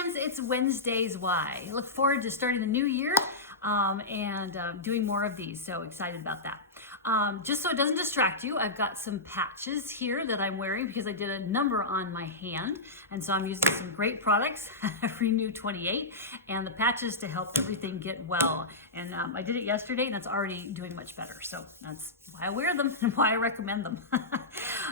friends, it's Wednesday's Why. I look forward to starting the new year and doing more of these, so excited about that. Just so it doesn't distract you, I've got some patches here that I'm wearing because I did a number on my hand, and so I'm using some great products, Renew 28, and the patches to help everything get well. And I did it yesterday, and it's already doing much better, so that's why I wear them and why I recommend them.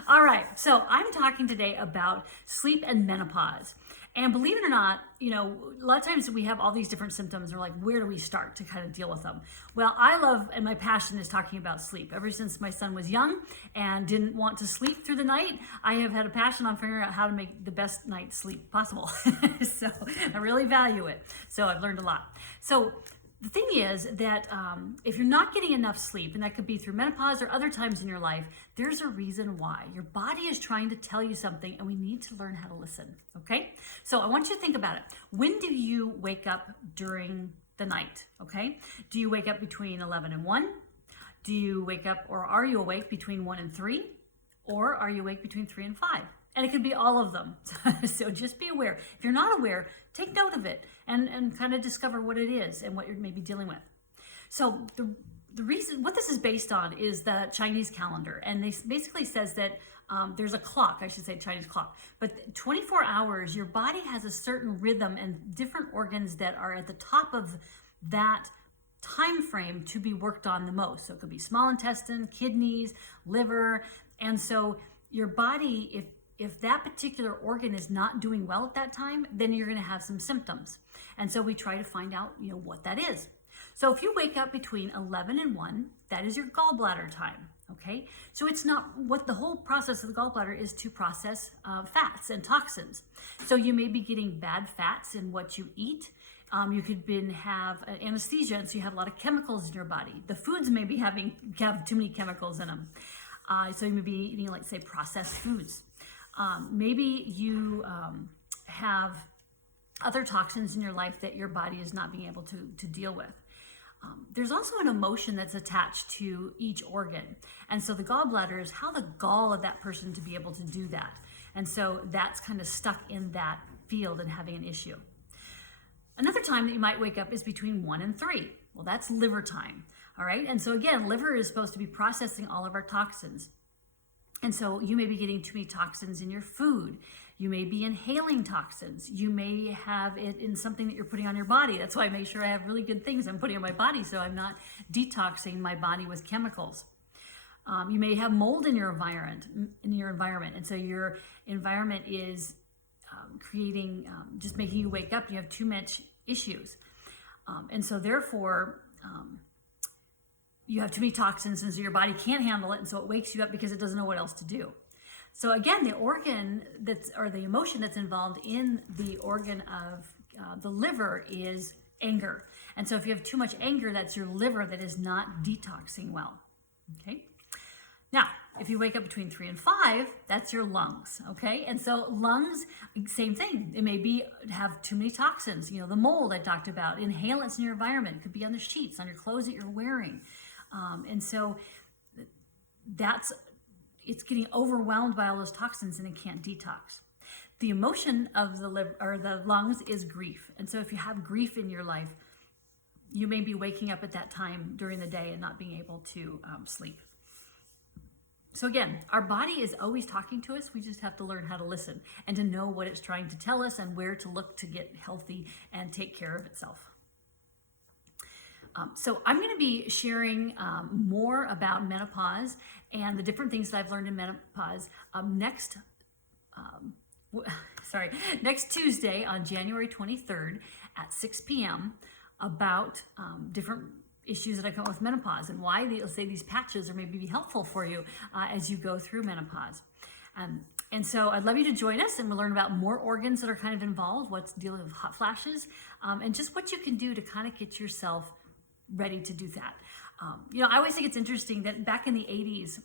All right, so I'm talking today about sleep and menopause. And believe it or not, you know, a lot of times we have all these different symptoms. We're like, where do we start to kind of deal with them? Well, I love, and my passion is talking about sleep. Ever since my son was young and didn't want to sleep through the night, I have had a passion on figuring out how to make the best night's sleep possible. So I really value it. So I've learned a lot. So the thing is that if you're not getting enough sleep, and that could be through menopause or other times in your life, there's a reason why. Your body is trying to tell you something, and we need to learn how to listen, okay? So I want you to think about it. When do you wake up during the night, okay? Do you wake up between 11 and 1? Do you wake up, or are you awake between 1 and 3? Or are you awake between 3 and 5? And it could be all of them. So just be aware. If you're not aware, take note of it and kind of discover what it is and what you're maybe dealing with. So the reason, what this is based on is the Chinese calendar. And they basically says that there's a clock, I should say Chinese clock, but 24 hours, your body has a certain rhythm and different organs that are at the top of that time frame to be worked on the most. So it could be small intestine, kidneys, liver. And so your body, if that particular organ is not doing well at that time, then you're going to have some symptoms. And so we try to find out, you know, what that is. So if you wake up between 11 and 1, that is your gallbladder time, okay? So it's not, what the whole process of the gallbladder is to process fats and toxins. So you may be getting bad fats in what you eat. You could have anesthesia, and so you have a lot of chemicals in your body. The foods may be have too many chemicals in them. So you may be eating, like, say, processed foods. Maybe you have other toxins in your life that your body is not being able to deal with. There's also an emotion that's attached to each organ. And so the gallbladder is how the gall of that person to be able to do that. And so that's kind of stuck in that field and having an issue. Another time that you might wake up is between 1 and 3. Well, that's liver time. All right. And so again, liver is supposed to be processing all of our toxins. And so you may be getting too many toxins in your food. You may be inhaling toxins. You may have it in something that you're putting on your body. That's why I make sure I have really good things I'm putting on my body so I'm not detoxing my body with chemicals. You may have mold in your environment, and so your environment is creating, just making you wake up. You have too much issues, and so therefore you have too many toxins, and so your body can't handle it, and so it wakes you up because it doesn't know what else to do. So again, the organ or the emotion that's involved in the organ of the liver is anger. And so if you have too much anger, that's your liver that is not detoxing well. Okay. Now, if you wake up between 3 and 5, that's your lungs. Okay. And so lungs, same thing. It may have too many toxins. You know, the mold I talked about, inhalants in your environment. It could be on the sheets, on your clothes that you're wearing. And so it's getting overwhelmed by all those toxins and it can't detox. The emotion of the liver or the lungs is grief. And so if you have grief in your life, you may be waking up at that time during the day and not being able to sleep. So again, our body is always talking to us. We just have to learn how to listen and to know what it's trying to tell us and where to look to get healthy and take care of itself. So I'm going to be sharing more about menopause and the different things that I've learned in menopause next Tuesday on January 23rd at 6 p.m. about different issues that I come up with menopause and why they'll say these patches are maybe be helpful for you as you go through menopause. And so I'd love you to join us and we'll learn about more organs that are kind of involved, what's dealing with hot flashes, and just what you can do to kind of get yourself ready to do that. You know, I always think it's interesting that back in the 80s,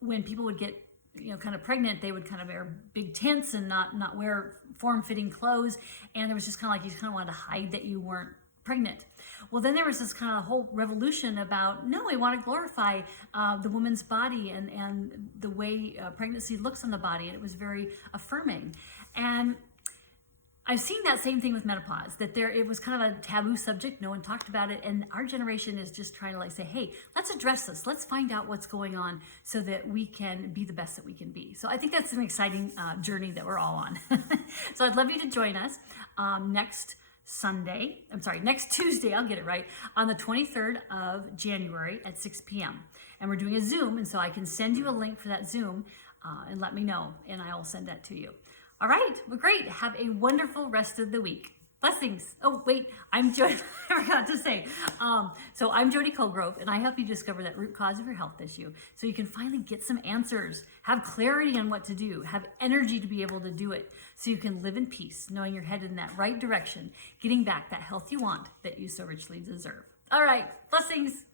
when people would get, you know, kind of pregnant, they would kind of wear big tents and not wear form-fitting clothes. And there was just kind of like, you just kind of wanted to hide that you weren't pregnant. Well, then there was this kind of whole revolution about, no, we want to glorify the woman's body and the way pregnancy looks on the body. And it was very affirming. And I've seen that same thing with menopause, that it was kind of a taboo subject. No one talked about it. And our generation is just trying to like say, hey, let's address this. Let's find out what's going on so that we can be the best that we can be. So I think that's an exciting journey that we're all on. So I'd love you to join us next Tuesday, I'll get it right, on the 23rd of January at 6 p.m. And we're doing a Zoom. And so I can send you a link for that Zoom and let me know, and I'll send that to you. All right, well, great. Have a wonderful rest of the week. Blessings. Oh, wait, I'm Jody. I forgot to say. So I'm Jody Colegrove, and I help you discover that root cause of your health issue so you can finally get some answers, have clarity on what to do, have energy to be able to do it so you can live in peace, knowing you're headed in that right direction, getting back that health you want that you so richly deserve. All right, blessings.